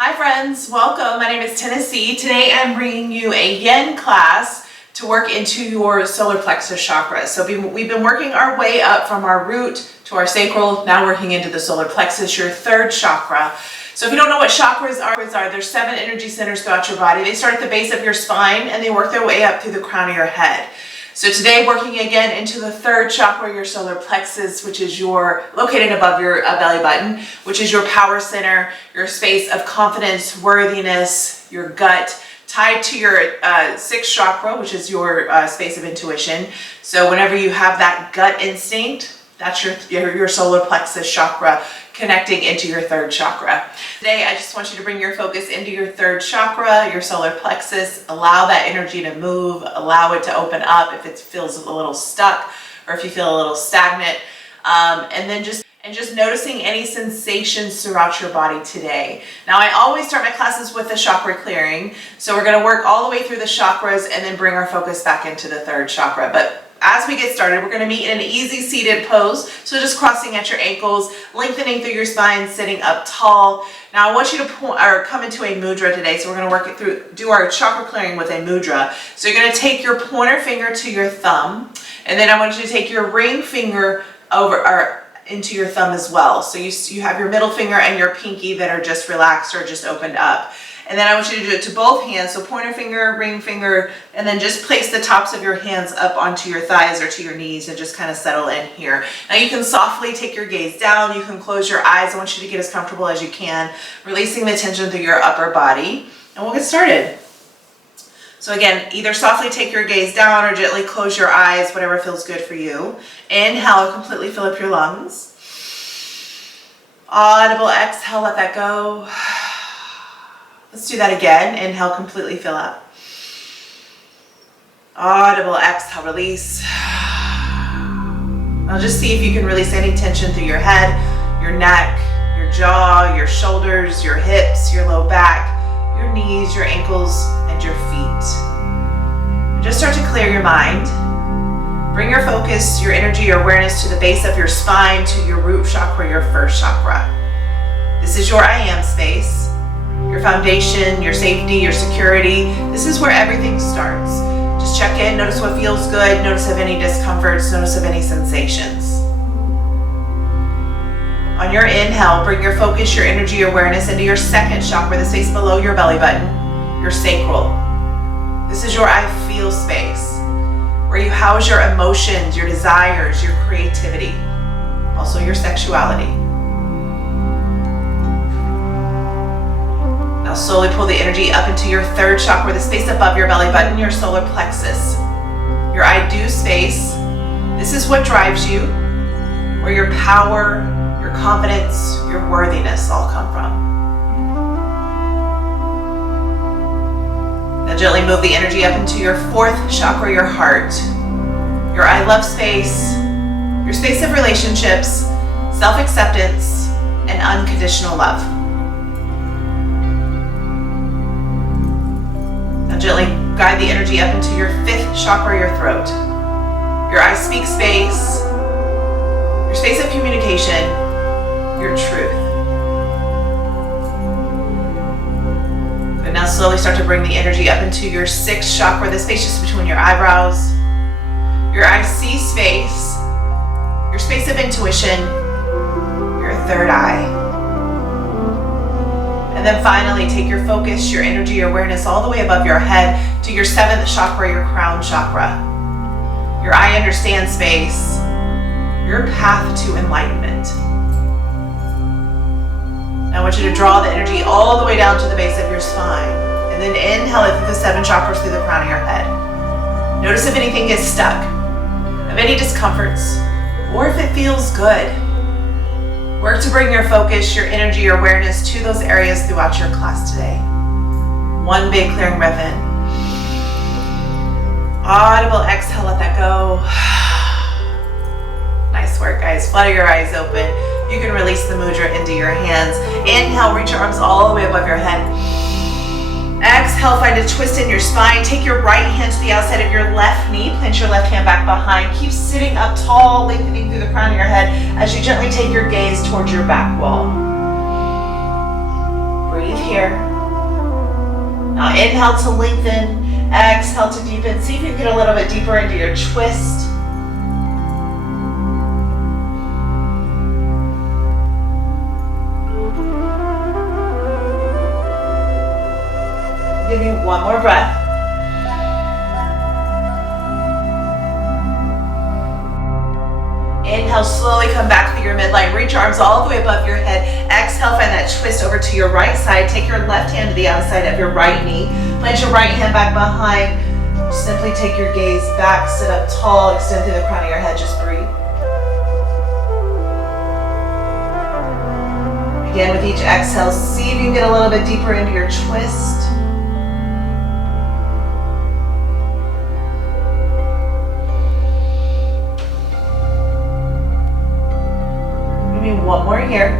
Hi friends, welcome. My name is Tennessee. Today I'm bringing you a yin class to work into your solar plexus chakra. So we've been working our way up from our root to our sacral, now working into the solar plexus, your third chakra. So if you don't know what chakras are, there's 7 energy centers throughout your body. They start at the base of your spine and they work their way up through the crown of your head. So today, working again into the third chakra, your solar plexus, which is located above your belly button, which is your power center, your space of confidence, worthiness, your gut, tied to your 6th chakra, which is your space of intuition. So whenever you have that gut instinct, that's your solar plexus chakra connecting into your 3rd chakra. Today, I just want you to bring your focus into your 3rd chakra, your solar plexus. Allow that energy to move, allow it to open up if it feels a little stuck or if you feel a little stagnant. And just noticing any sensations throughout your body today. Now, I always start my classes with a chakra clearing. So we're gonna work all the way through the chakras and then bring our focus back into the 3rd chakra. But as we get started, we're going to meet in an easy seated pose. So just crossing at your ankles, lengthening through your spine, sitting up tall. Now I want you to come into a mudra today. So we're going to work it through, do our chakra clearing with a mudra. So you're going to take your pointer finger to your thumb, and then I want you to take your ring finger into your thumb as well. So you have your middle finger and your pinky that are just relaxed or just opened up. And then I want you to do it to both hands. So pointer finger, ring finger, and then just place the tops of your hands up onto your thighs or to your knees and just kind of settle in here. Now you can softly take your gaze down. You can close your eyes. I want you to get as comfortable as you can, releasing the tension through your upper body. And we'll get started. So again, either softly take your gaze down or gently close your eyes, whatever feels good for you. Inhale, completely fill up your lungs. Audible exhale, let that go. Let's do that again. Inhale, completely fill up. Audible exhale, release. Now just see if you can release any tension through your head, your neck, your jaw, your shoulders, your hips, your low back, your knees, your ankles, and your feet. And just start to clear your mind. Bring your focus, your energy, your awareness to the base of your spine, to your root chakra, your 1st chakra. This is your I am space. Your foundation, your safety, your security. This is where everything starts. Just check in, notice what feels good, notice of any discomforts, notice of any sensations. On your inhale, bring your focus, your energy, your awareness into your 2nd chakra, the space below your belly button, your sacral. This is your I feel space, where you house your emotions, your desires, your creativity, also your sexuality. Now slowly pull the energy up into your 3rd chakra, the space above your belly button, your solar plexus. Your I do space. This is what drives you, where your power, your confidence, your worthiness all come from. Now gently move the energy up into your 4th chakra, your heart. Your I love space, your space of relationships, self-acceptance, and unconditional love. Gently guide the energy up into your 5th chakra, your throat. Your I speak space, your space of communication, your truth. And now slowly start to bring the energy up into your 6th chakra, the space just between your eyebrows. Your I see space, your space of intuition, your 3rd eye. And then finally, take your focus, your energy, your awareness all the way above your head to your 7th chakra, your crown chakra. Your I understand space, your path to enlightenment. Now I want you to draw the energy all the way down to the base of your spine. And then inhale it through the 7 chakras through the crown of your head. Notice if anything gets stuck, of any discomforts, or if it feels good. Work to bring your focus, your energy, your awareness to those areas throughout your class today. One big clearing breath in. Audible exhale, let that go. Nice work, guys. Flutter your eyes open. You can release the mudra into your hands. Inhale, reach your arms all the way above your head. Exhale, find a twist in your spine. Take your right hand to the outside of your left knee. Plant your left hand back behind. Keep sitting up tall, lengthening through the crown of your head as you gently take your gaze towards your back wall. Breathe here. here. Now inhale to lengthen, exhale to deepen. See if you can get a little bit deeper into your twist. Give me one more breath. Inhale, slowly come back through your midline. Reach your arms all the way above your head. Exhale, find that twist over to your right side. Take your left hand to the outside of your right knee. Plant your right hand back behind. Simply take your gaze back, sit up tall, extend through the crown of your head. Just breathe. Again, with each exhale, see if you can get a little bit deeper into your twist. One more here.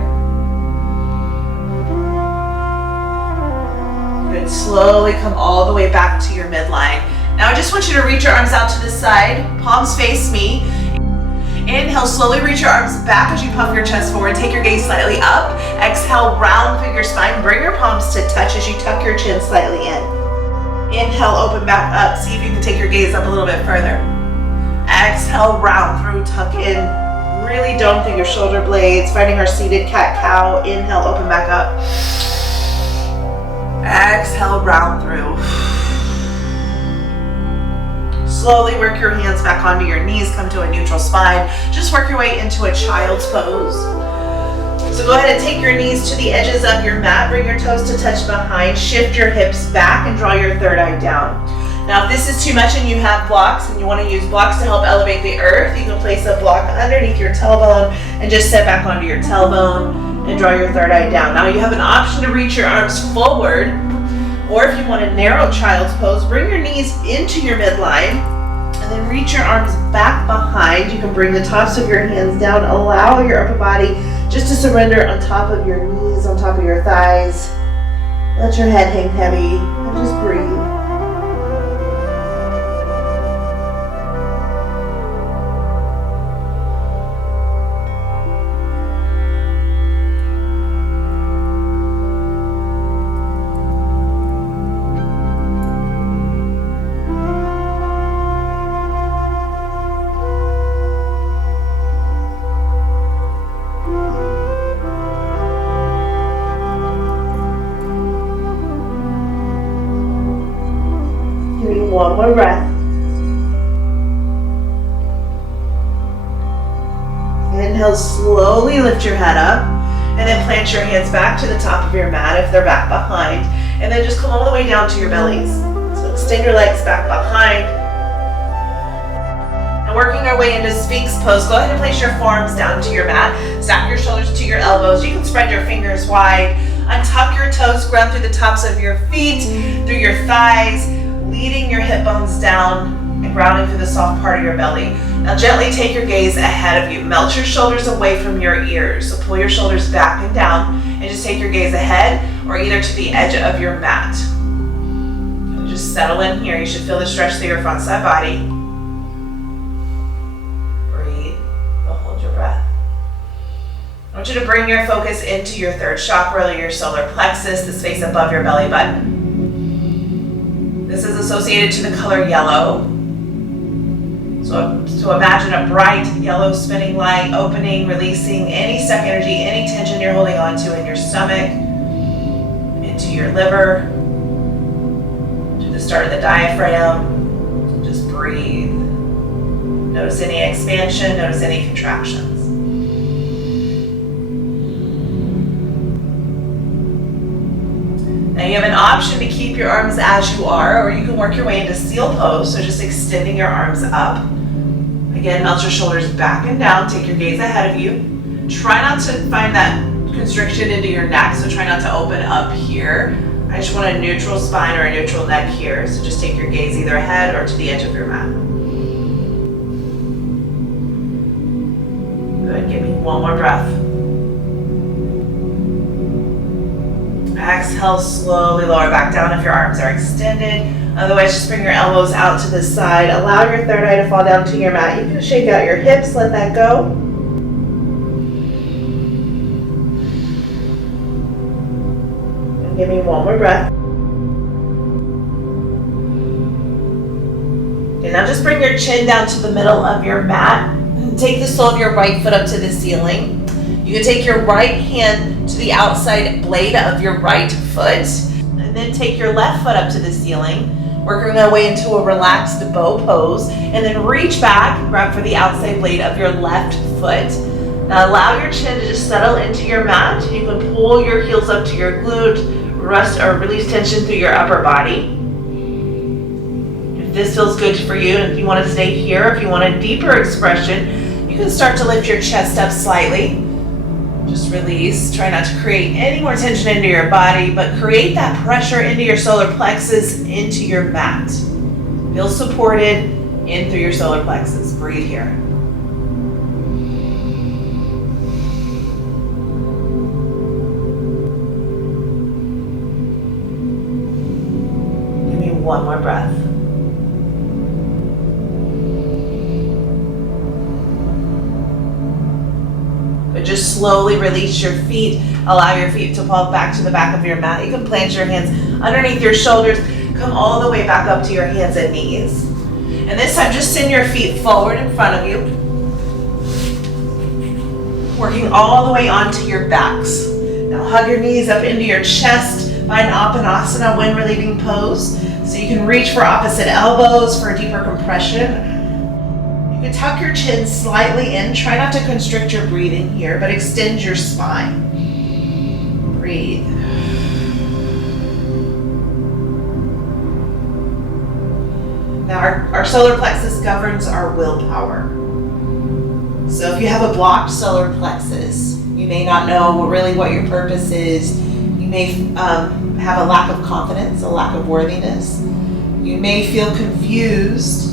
Good. Slowly come all the way back to your midline. Now I just want you to reach your arms out to the side. Palms face me. Inhale, slowly reach your arms back as you puff your chest forward. Take your gaze slightly up. Exhale, round through your spine. Bring your palms to touch as you tuck your chin slightly in. Inhale, open back up. See if you can take your gaze up a little bit further. Exhale, round through, tuck in. Really dome through your shoulder blades, finding our seated cat-cow. Inhale, open back up. Exhale, round through. Slowly work your hands back onto your knees, come to a neutral spine. Just work your way into a child's pose. So go ahead and take your knees to the edges of your mat, bring your toes to touch behind, shift your hips back and draw your third eye down. Now if this is too much and you have blocks and you want to use blocks to help elevate the earth, you can place a block underneath your tailbone and just sit back onto your tailbone and draw your third eye down. Now you have an option to reach your arms forward, or if you want a narrow child's pose, bring your knees into your midline and then reach your arms back behind. You can bring the tops of your hands down, allow your upper body just to surrender on top of your knees, on top of your thighs. Let your head hang heavy and just breathe. One more breath. Inhale, slowly lift your head up and then plant your hands back to the top of your mat if they're back behind, and then just come all the way down to your bellies. So extend your legs back behind. And working our way into Sphinx pose, go ahead and place your forearms down to your mat. Stack your shoulders to your elbows. You can spread your fingers wide. Untuck your toes, ground through the tops of your feet, through your thighs, leading your hip bones down and grounding through the soft part of your belly. Now gently take your gaze ahead of you. Melt your shoulders away from your ears. So pull your shoulders back and down and just take your gaze ahead or either to the edge of your mat. And just settle in here. You should feel the stretch through your front side body. Breathe. You'll hold your breath. I want you to bring your focus into your third chakra, your solar plexus, the space above your belly button. This is associated to the color yellow. So imagine a bright yellow spinning light opening, releasing any stuck energy, any tension you're holding on to in your stomach, into your liver, to the start of the diaphragm. Just breathe. Notice any expansion, notice any contractions. Now you have an option to keep your arms as you are, or you can work your way into seal pose, so just extending your arms up. Again, melt your shoulders back and down, take your gaze ahead of you. Try not to find that constriction into your neck, so try not to open up here. I just want a neutral spine or a neutral neck here, so just take your gaze either ahead or to the edge of your mat. Good, give me one more breath. Exhale, slowly lower back down if your arms are extended. Otherwise, just bring your elbows out to the side. Allow your third eye to fall down to your mat. You can shake out your hips, let that go. And Give me one more breath. Okay, now just bring your chin down to the middle of your mat. And take the sole of your right foot up to the ceiling. You can take your right hand to the outside blade of your right foot, and then take your left foot up to the ceiling, working our way into a relaxed bow pose, and then reach back and grab for the outside blade of your left foot. Now allow your chin to just settle into your mat. You can pull your heels up to your glute, rest or release tension through your upper body. If this feels good for you, and if you want to stay here, if you want a deeper expression, you can start to lift your chest up slightly. Just release. Try not to create any more tension into your body, but create that pressure into your solar plexus, into your mat. Feel supported in through your solar plexus. Breathe here. Give me one more breath. But just slowly release your feet. Allow your feet to fall back to the back of your mat. You can plant your hands underneath your shoulders. Come all the way back up to your hands and knees. And this time, just send your feet forward in front of you. Working all the way onto your backs. Now hug your knees up into your chest. Find Apanasana, wind relieving pose. So you can reach for opposite elbows for a deeper compression. You can tuck your chin slightly in. Try not to constrict your breathing here, but extend your spine. Breathe. Now our solar plexus governs our willpower. So if you have a blocked solar plexus, you may not know really what your purpose is. You may have a lack of confidence, a lack of worthiness. You may feel confused.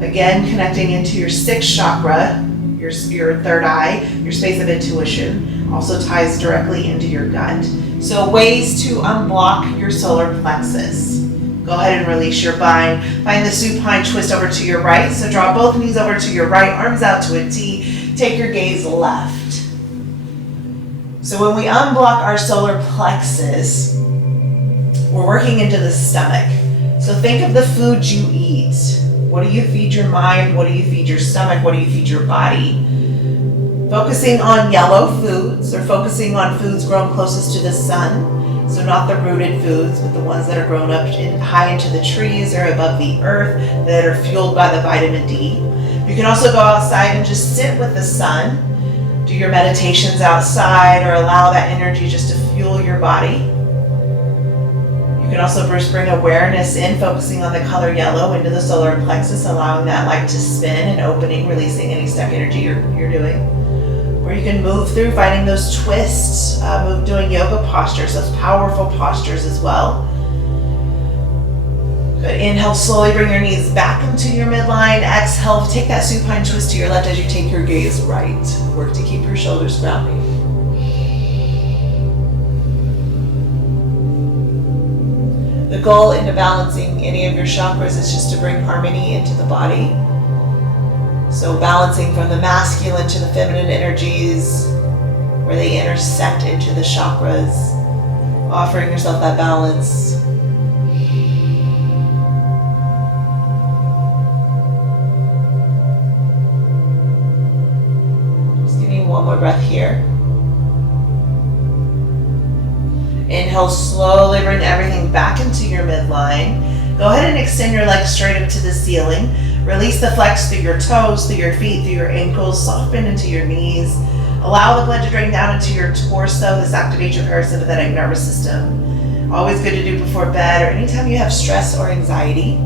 Again, connecting into your sixth chakra, your third eye, your space of intuition, also ties directly into your gut. So ways to unblock your solar plexus. Go ahead and release your bind. Find the supine twist over to your right. So draw both knees over to your right, arms out to a T. Take your gaze left. So when we unblock our solar plexus, we're working into the stomach. So think of the food you eat. What do you feed your mind? What do you feed your stomach? What do you feed your body? Focusing on yellow foods, or focusing on foods grown closest to the sun. So not the rooted foods, but the ones that are grown up high into the trees or above the earth, that are fueled by the vitamin D. You can also go outside and just sit with the sun. Do your meditations outside, or allow that energy just to fuel your body. You can also first bring awareness in, focusing on the color yellow into the solar plexus, allowing that light to spin and opening, releasing any stuck energy you're doing. Or you can move through, finding those twists, doing yoga postures, those powerful postures as well. Good. Inhale, slowly bring your knees back into your midline. Exhale, take that supine twist to your left as you take your gaze right. Work to keep your shoulders grounded. The goal into balancing any of your chakras is just to bring harmony into the body. So balancing from the masculine to the feminine energies, where they intersect into the chakras, offering yourself that balance. Just give me one more breath here. Inhale, slowly bring everything back into your midline. Go ahead and extend your legs straight up to the ceiling. Release the flex through your toes, through your feet, through your ankles. Soften into your knees. Allow the blood to drain down into your torso. This activates your parasympathetic nervous system. Always good to do before bed, or anytime you have stress or anxiety,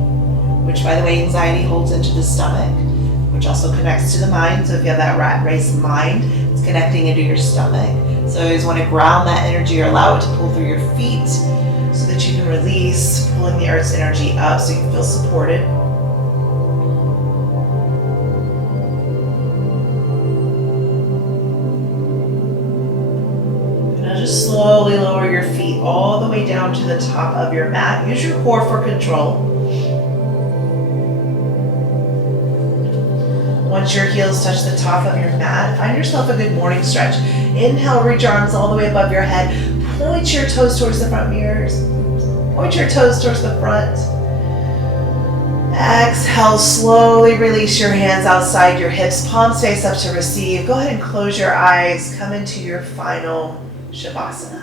which, by the way, anxiety holds into the stomach, which also connects to the mind. So if you have that rat race mind, it's connecting into your stomach. So you always want to ground that energy, or allow it to pull through your feet so that you can release, pulling the earth's energy up so you can feel supported. And now just slowly lower your feet all the way down to the top of your mat. Use your core for control. Once your heels touch the top of your mat, find yourself a good morning stretch. Inhale, reach your arms all the way above your head. point your toes towards the front mirrors. Point your toes towards the front. Exhale, slowly release your hands outside your hips, palms face up to receive. Go ahead and close your eyes. Come into your final Shavasana.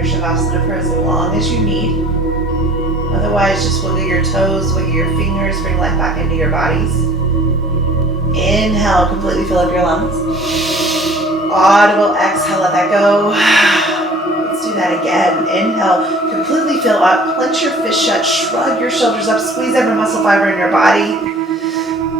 Shavasana for as long as you need. Otherwise, just wiggle your toes, wiggle your fingers, bring life back into your bodies. Inhale, completely fill up your lungs. Audible exhale, let that go. Let's do that again. Inhale, completely fill up, clench your fist shut, shrug your shoulders up, squeeze every muscle fiber in your body.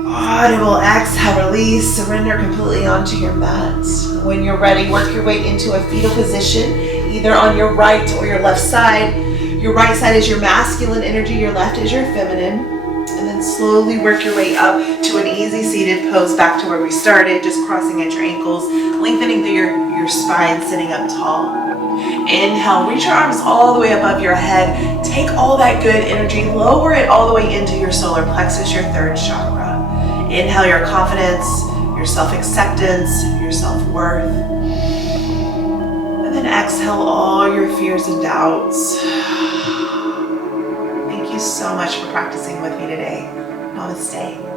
Audible exhale, release, surrender completely onto your mat. When you're ready, work your way into a fetal position, either on your right or your left side. Your right side is your masculine energy, your left is your feminine. And then slowly work your way up to an easy seated pose back to where we started, just crossing at your ankles, lengthening through your spine, sitting up tall. Inhale, reach your arms all the way above your head. Take all that good energy, lower it all the way into your solar plexus, your third chakra. Inhale your confidence, your self-acceptance, your self-worth. And then exhale all your fears and doubts. Thank you so much for practicing with me today. Namaste.